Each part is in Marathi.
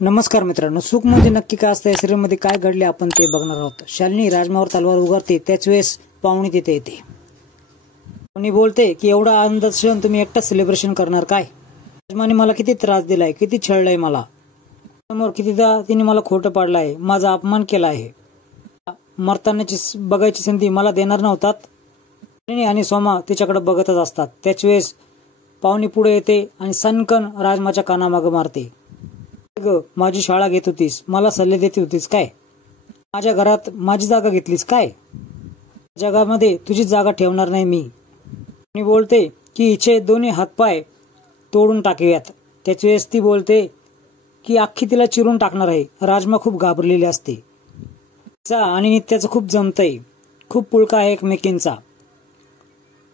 नमस्कार मित्रांनो, सुख म्हणजे नक्की काय असतं या सिरियलमध्ये काय घडले आपण ते बघणार आहोत। शालिनी राजमावर तलवार उगारते, त्याच वेळेस पाहुणी तिथे येते। पाहुणी बोलते की एवढा आनंदाचा क्षण तुम्ही एकटाच सेलिब्रेशन करणार काय? राजमाने मला किती त्रास दिलाय, किती छळलंय, मला समोर कितीदा तिने मला खोटं पाडलंय, माझा अपमान केला आहे। मरतानाची बघायची संधी मला देणार नव्हतात। आणि सोमा तिच्याकडे बघतच असतात। त्याच वेळेस पाहुणी पुढे येते आणि सनकन राजमाच्या कानामागे मारते। माझी शाळा घेत होतीस, मला सल्ले देत होतीस काय? माझ्या घरात माझी जागा घेतलीस काय? जगामध्ये तुझी जागा ठेवणार नाही मी बोलते की हिचे दोन्ही हातपाय तोडून टाकूयात। त्याच वेळेस ती बोलते की अख्खी तिला चिरून टाकणार आहे। राजमा खूप घाबरलेली असते। तिचा आणि नित्याचं खूप जमतंय, खूप पुळका आहे एकमेकींचा।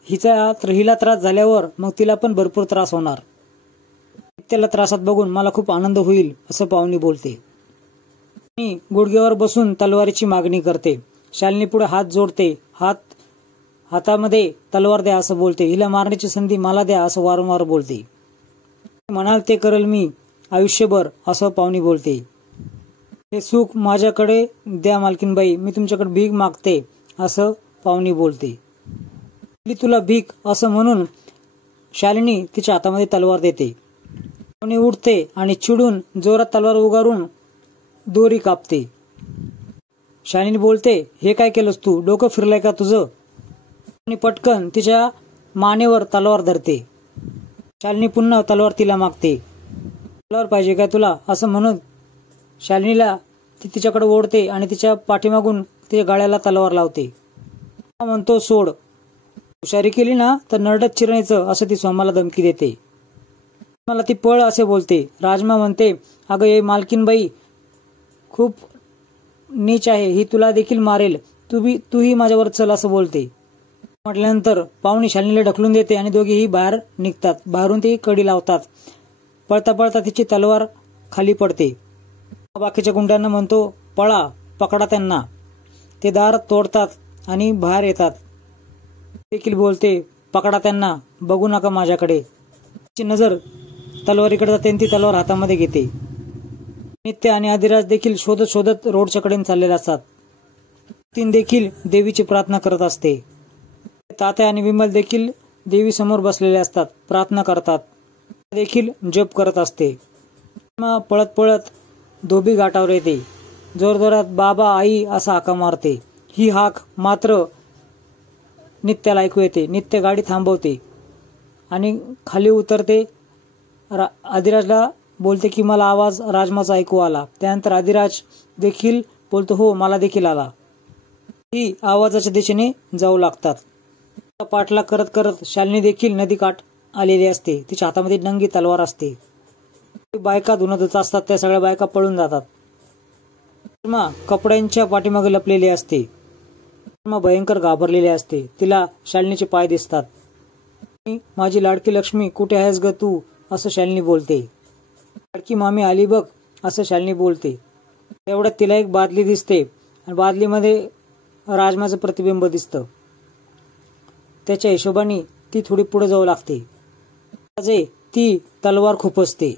हिला त्रास झाल्यावर मग तिला पण भरपूर त्रास होणार। नित्याला त्रासात बघून मला खूप आनंद होईल असं पाहुणी बोलते। मी गुडघ्यावर बसून तलवारीची मागणी करते। शालिनी पुढे हात जोडते, हातामध्ये तलवार द्या असं बोलते। हिला मारण्याची संधी मला द्या असं वारंवार बोलते। म्हणाल ते करेल मी आयुष्यभर असं पाहुणी बोलते। हे सुख माझ्याकडे द्या मालकीनबाई, मी तुमच्याकडे भीक मागते असं पाहुणी बोलते। तुला भीक असं म्हणून शालिनी तिच्या हातामध्ये तलवार देते। पाहुणी उठते आणि चिडून जोरात तलवार उगारून दोरी कापते। शालिनी बोलते, हे काय केलंस तू? डोकं फिरलंय का तुझं? आणि पटकन तिच्या मानेवर तलवार धरते। शालिनी पुन्हा तलवार तिला मागते। तलवार पाहिजे काय तुला असं म्हणून शालिनीला ती तिच्याकडे ओढते आणि तिच्या पाठीमागून तिच्या गळ्याला तलवार लावते। म्हणतो सोड, हुशारी केली ना तर नरडत चिरायचं असं ती सोमाला धमकी देते। मला ती पळ असे बोलते। राजमा म्हणते, अगं ये मालकीनबाई खूप नीच आहे, ही तुला देखील मारेल, तूही माझ्यावर चल असं बोलते। म्हटल्यानंतर पाहुणी शालिनीला ढकलून देते आणि दोघेही बाहेर निघतात। बाहेरून ती कडी लावतात। पळता पळता तिची तलवार खाली पडते। बाकीच्या गुंडांना म्हणतो, पळा, पकडा त्यांना। ते दार तोडतात आणि बाहेर येतात। देखील बोलते, पकडा त्यांना, बघू नका माझ्याकडे। तिची नजर तलवारीकडे जाते आणि ती तलवार हातामध्ये घेते। नित्य आणि आदिराज देखील शोधत शोधत रोडच्या कडेने चाललेले असतात। तीन देखील देवीची प्रार्थना करत असते। तात्या आणि विमल देखील देवी समोर बसलेले असतात, प्रार्थना करतात। देखील जप करत असते। पळत पळत धोबी घाटावर येते। जोरजोरात बाबा, आई असा हाका मारते। ही हाक मात्र नित्याला ऐकू येते। नित्य गाडी थांबवते आणि खाली उतरते। आदिराजला बोलते की मला आवाज राजमाचा ऐकू आला। त्यानंतर आदिराज देखील बोलतो, हो मला देखील आला। ही आवाजाच्या दिशेने जाऊ लागतात। पाठलाग करत करत शालिनी देखील नदीकाठ आलेली असते। तिच्या हातामध्ये नंगी तलवार असते। बायका धुणत असतात, त्या सगळ्या बायका पळून जातात। कपड्यांच्या पाठीमागे लपलेली असते। भयंकर घाबरलेली असते। तिला शालिनीचे पाय दिसतात। माझी लाडकी लक्ष्मी कुठे आहेस ग तू असं शालिनी बोलते। लाडकी मामी आली बघ असं शालिनी बोलते। एवढ्यात तिला एक बादली दिसते आणि बादलीमध्ये राजमाचं प्रतिबिंब दिसतं। त्याच्या हिशोबाने ती थोडी पुढे जाऊ लागते। ती तलवार खुपसते।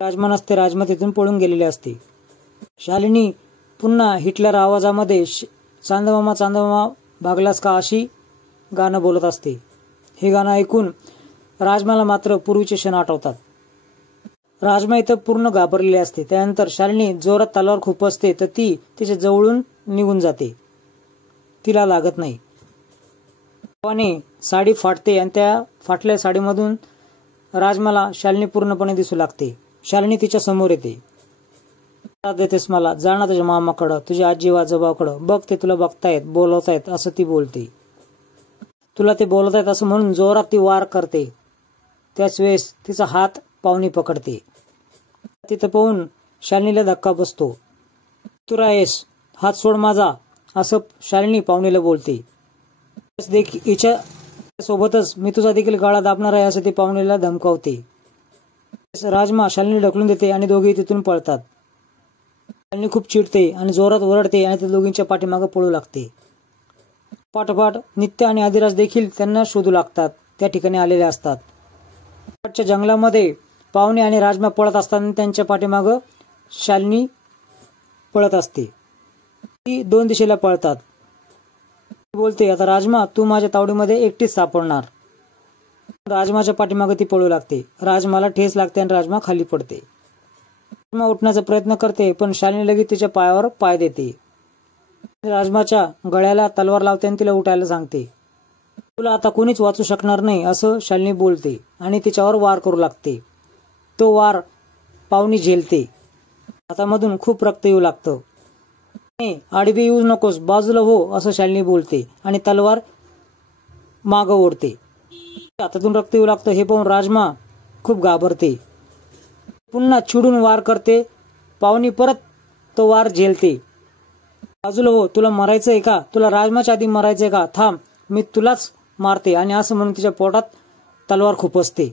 राजमा नसते, राजमा तिथून पळून गेलेले असते। शालिनी पुन्हा हिटलर आवाजामध्ये चांदमामा चांदमामा भागलास का अशी गाणं बोलत असते। हे गाणं ऐकून राजमाला मात्र पूर्वीचे क्षण आठवतात। राजमा इथं पूर्ण घाबरलेली असते। त्यानंतर शालिनी जोरात तलवार खुपसते तर ती तिच्या जवळून निघून जाते। तिला लागत नाही। साडी फाटते आणि त्या फाटलेल्या साडीमधून राजमाला शालिनी पूर्णपणे दिसू लागते। शालिनी तिच्या समोर येते। देतेस मला, जा ना तुझ्या मामाकडं, तुझ्या आजी आजोबाकडं, बघ ते तुला बघतायत, बोलवतायत असं ती बोलते। तुला ते बोलतायत असं म्हणून जोरात ती वार करते। त्याच वेळेस तिचा हात पाहुणी पकडते। तिथं पाहून शालिनीला धक्का बसतो। तू रायस, हात सोड माझा असं शालिनी पाहुणीला बोलते। हिच्या सोबतच मी तुझा देखील गळा दाबणार आहे असं ती पाहुणीला धमकावते। राजमा शालिनी ढकलून देते आणि दोघेही तिथून पळतात। शालिनी खूप चिडते आणि जोरात ओरडते आणि त्या दोघींच्या पाठीमागे पळू लागते। पाठोपाठ नित्य आणि आदिराज देखील त्यांना शोधू लागतात। त्या ठिकाणी आलेले असतात। जंगलामध्ये पाहुणे आणि राजमा पळत असताना त्यांच्या पाठीमागे शालिनी पळत असते. ती 2 दिशेला पळतात. बोलते, आता राजमा तू माझ्या तावडीमध्ये एकटीच सापडणार. राजमाच्या पाठीमागे ती पळू लागते. राजमाला ठेच लागते आणि राजमा खाली पडते. राजमा उठण्याचा प्रयत्न करते पण शालिनी लगेच तिच्या पायावर पाय देते. राजमाच्या गळ्याला तलवार लावते आणि तिला उठायला सांगते. तुला आता कोणीच वाचू शकणार नाही असं शालिनी बोलते आणि तिच्यावर वार करू लागते. तो वार पाहुणी झेलते. हातामधून खूप रक्त येऊ लागतं. आडवी येऊ नकोस, बाजूला हो असं शालिनी बोलते आणि तलवार मागं ओढते. हातातून रक्त येऊ लागतं हे पाहून राजमा खूप घाबरते. पुन्हा चिडून वार करते. पाहुणी परत तो वार झेलते. बाजूला हो, तुला मरायचंय का? तुला राजमाच्या आधी मरायचंय का? थांब, मी तुलाच मारते. आणि असं म्हणून तिच्या पोटात तलवार खुपसते.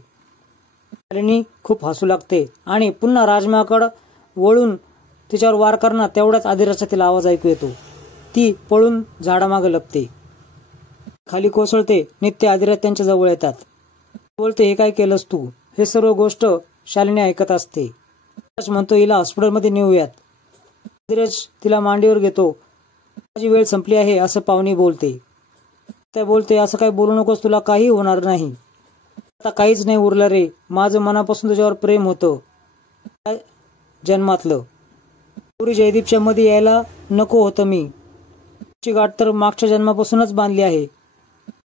शालिनी खूप हसू लागते आणि पुन्हा राजमाकडे वळून तिच्यावर वार करणार तेवढ्याच आदिराजचा तिला आवाज ऐकू येतो. ती पळून झाडामागे लपते. खाली कोसळते. नित्य आदिराज त्यांच्या जवळ येतात. बोलते, हे काय केलंस तू? हे सर्व गोष्ट शालिनी ऐकत असते. आदिराज म्हणतो, हिला हॉस्पिटलमध्ये नेऊयात. आदिराज तिला मांडीवर घेतो. माझी वेळ संपली आहे असं पाहुणी बोलते. त्या बोलते, असं काही बोलू नकोस, तुला काही होणार नाही. आता काहीच नाही उरलं रे. माझं मनापासून तुझ्यावर प्रेम होतं. जन्मातलं. पुरी जयदीपच्या मध्ये यायला नको होतं मी. ची गाठ तर मागच्या जन्मापासूनच बांधली आहे.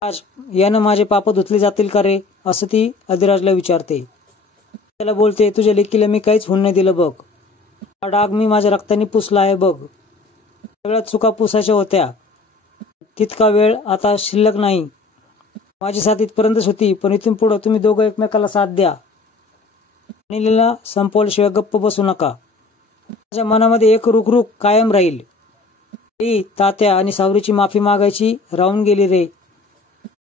आज यानं माझे पाप धुतले जातील का रे असं ती अधिराजला विचारते. त्याला बोलते, तुझ्या लेकीला मी काहीच होऊन नाही दिलं बघ. हा डाग मी माझ्या रक्ताने पुसला आहे बघ. सगळ्या चुका पुसायच्या होत्या. तितका वेळ आता शिल्लक नाही. माझी साथ इथपर्यंतच होती पण इथून पुढे तुम्ही दोघं एकमेकाला साथ द्या. अनिलला संपवल्याशिवाय गप्प बसू नका. माझ्या मनामध्ये एक रुखरुख कायम राहील. आई, तात्या आणि सावरीची माफी मागायची राहून गेली रे.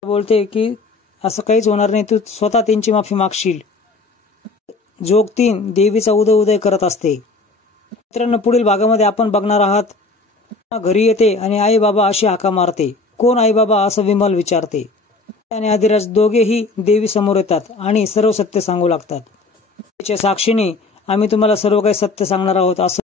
बोलते की असं काहीच होणार नाही. तू स्वतः त्यांची माफी मागशील. जोग 3 देवीचा उदय उदय करत असते. मित्रांनो, पुढील भागामध्ये आपण बघणार आहात. घरी येते आणि आई बाबा अशी हाका मारते. कोण आई बाबा असं विमल विचारते. आणि आदिराज दोघेही देवी समोर येतात आणि सर्व सत्य सांगू लागतात. त्याच्या साक्षीने आम्ही तुम्हाला सर्व काही सत्य सांगणार आहोत असं